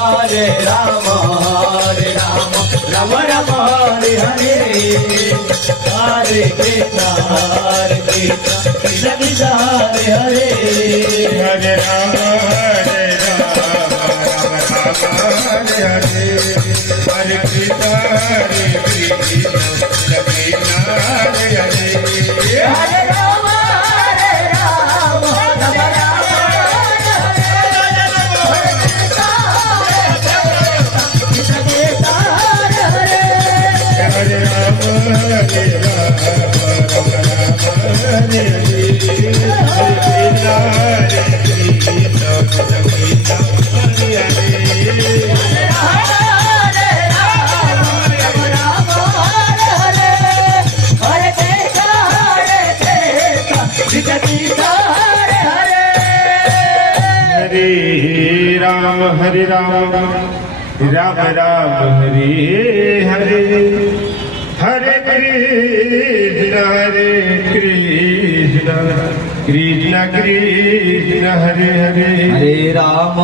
Hare Ram Ram Ram Hare Hare Hare Krishna Krishna Krishna Hare Hare Hare Ram Hare Hare Hare Krishna Krishna Krishna Hare Hare Hare Ram Ram Ram Hare Ram Hare Ram Hare Ram Ram Ram Hare Hare Hare Krishna Krishna Krishna Hare Hare Hare Ram